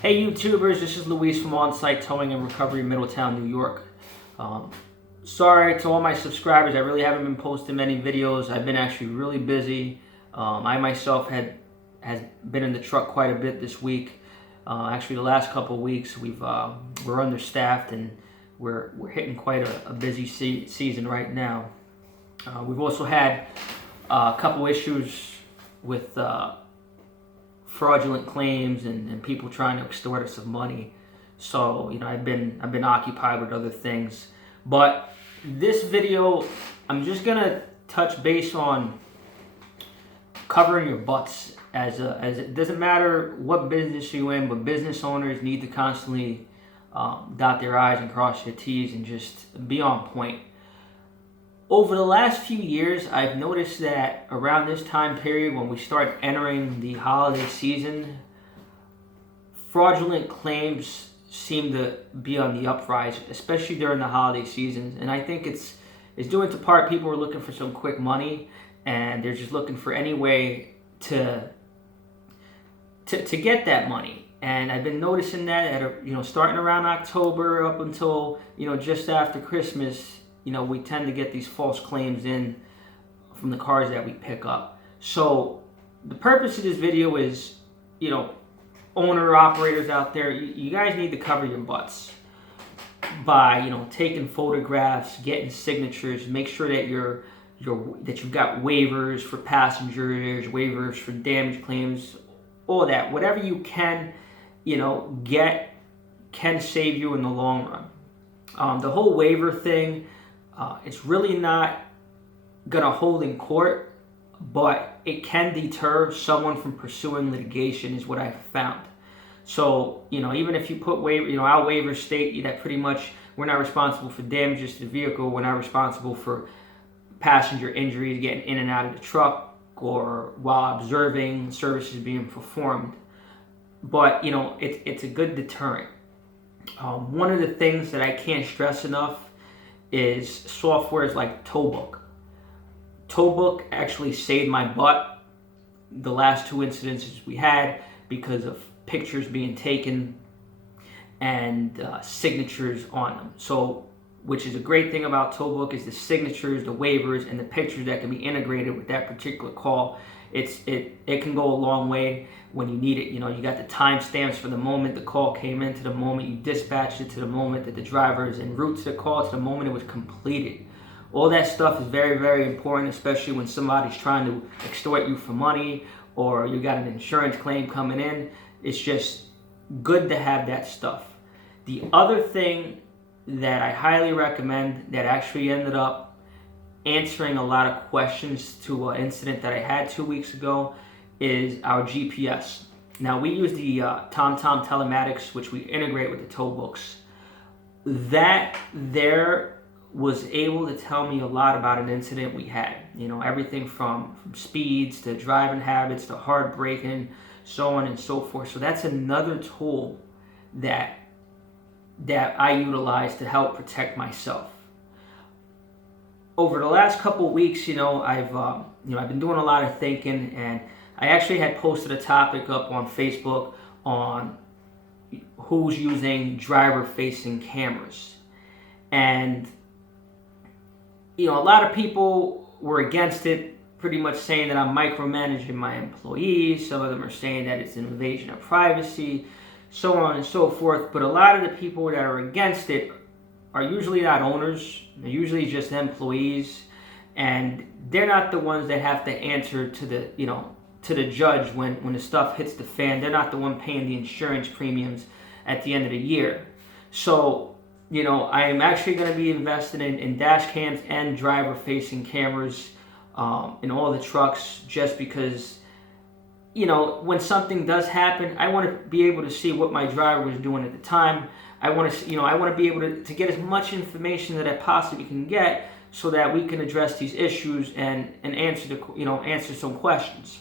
Hey YouTubers, this is Luis from On-Site Towing and Recovery, Middletown, New York. Sorry to all my subscribers, I really haven't been posting many videos. I've been actually really busy. I myself has been in the truck quite a bit this week. Actually, the last couple of weeks we're understaffed and we're hitting quite a busy season right now. We've also had a couple issues with fraudulent claims and people trying to extort us of money. So, I've been occupied with other things. But this video, I'm just gonna touch base on covering your butts as it doesn't matter what business you're in, but business owners need to constantly dot their I's and cross their T's and just be on point. Over the last few years, I've noticed that around this time period, when we start entering the holiday season, fraudulent claims seem to be on the uprise, especially during the holiday seasons. And I think it's due in part people are looking for some quick money, and they're just looking for any way to get that money. And I've been noticing that starting around October up until just after Christmas. We tend to get these false claims in from the cars that we pick up. So the purpose of this video is, owner operators out there, you guys need to cover your butts by, taking photographs, getting signatures, make sure that that you've got waivers for passengers, waivers for damage claims, all that. Whatever you can, get can save you in the long run. The whole waiver thing, it's really not gonna hold in court, but it can deter someone from pursuing litigation, is what I've found. So, even if you put waiver, our waivers state that pretty much we're not responsible for damages to the vehicle, we're not responsible for passenger injuries getting in and out of the truck or while observing services being performed. But, it's a good deterrent. One of the things that I can't stress enough is softwares like Towbook. Towbook actually saved my butt the last two incidences we had because of pictures being taken and signatures on them. So, which is a great thing about Towbook is the signatures, the waivers, and the pictures that can be integrated with that particular call. It can go a long way when you need it. You got the timestamps for the moment the call came in, to the moment you dispatched it, to the moment that the driver is en route to the call, to the moment it was completed. All that stuff is very, very important, especially when somebody's trying to extort you for money or you got an insurance claim coming in. It's just good to have that stuff. The other thing that I highly recommend that actually ended up answering a lot of questions to an incident that I had 2 weeks ago is our GPS. Now, we use the TomTom telematics, which we integrate with the tow books. That there was able to tell me a lot about an incident we had. Everything from speeds to driving habits to hard braking, so on and so forth. So that's another tool that I utilize to help protect myself. Over the last couple of weeks, I've been doing a lot of thinking, and I actually had posted a topic up on Facebook on who's using driver-facing cameras. And, a lot of people were against it, pretty much saying that I'm micromanaging my employees. Some of them are saying that it's an invasion of privacy, so on and so forth. But a lot of the people that are against it are usually not owners. They're usually just employees, and they're not the ones that have to answer to the judge when the stuff hits the fan. They're not the one paying the insurance premiums at the end of the year. So, I am actually going to be investing in dash cams and driver-facing cameras in all the trucks, just because, when something does happen, I want to be able to see what my driver was doing at the time. I want to be able to get as much information that I possibly can get, so that we can address these issues and answer some questions.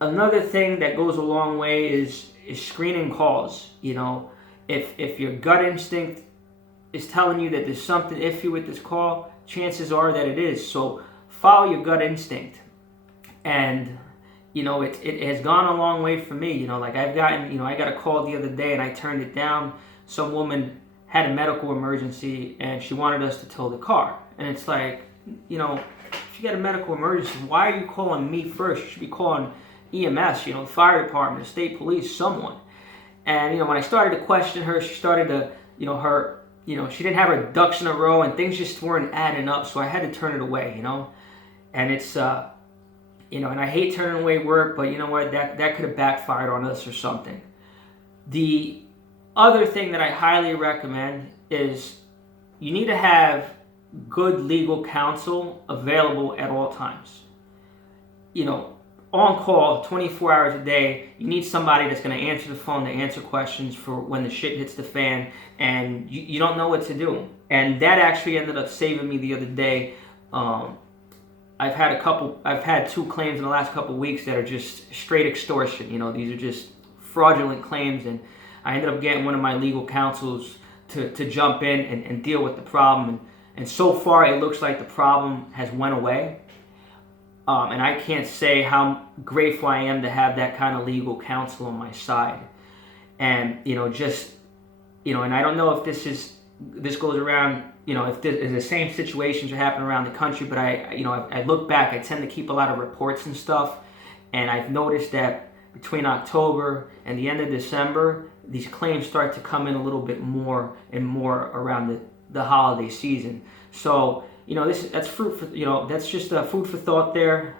Another thing that goes a long way is screening calls. If your gut instinct is telling you that there's something iffy with this call, chances are that it is. So follow your gut instinct. And it has gone a long way for me. Like I've gotten, I got a call the other day and I turned it down. Some woman had a medical emergency and she wanted us to tow the car. And it's like, if you got a medical emergency, why are you calling me first? You should be calling EMS, the fire department, the state police, someone. And, when I started to question her, she started to, she didn't have her ducks in a row and things just weren't adding up. So I had to turn it away, and it's, and I hate turning away work, but you know what, that could have backfired on us or something. The other thing that I highly recommend is you need to have good legal counsel available at all times. On call 24 hours a day. You need somebody that's going to answer the phone, to answer questions for when the shit hits the fan and you don't know what to do. And that actually ended up saving me the other day. I've had 2 claims in the last couple weeks that are just straight extortion. These are just fraudulent claims, and I ended up getting one of my legal counsels to jump in and deal with the problem. And so far, it looks like the problem has went away. And I can't say how grateful I am to have that kind of legal counsel on my side. And, and I don't know if this goes around, if the same situations are happening around the country, but I look back, I tend to keep a lot of reports and stuff. And I've noticed that between October and the end of December, these claims start to come in a little bit more and more around the holiday season. So, that's fruit for, that's just food for thought there.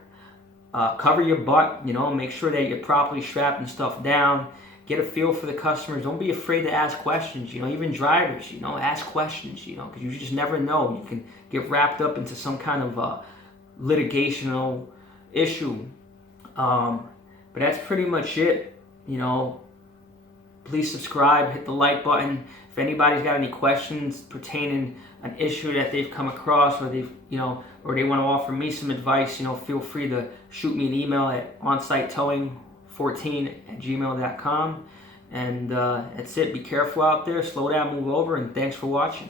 Cover your butt, make sure that you're properly strapping stuff down. Get a feel for the customers. Don't be afraid to ask questions. Even drivers, ask questions, because you just never know. You can get wrapped up into some kind of litigational issue. But that's pretty much it. Please subscribe, hit the like button. If anybody's got any questions pertaining an issue that they've come across, or or they want to offer me some advice, feel free to shoot me an email at onsite-towing14@gmail.com. And that's it. Be careful out there. Slow down, move over, and thanks for watching.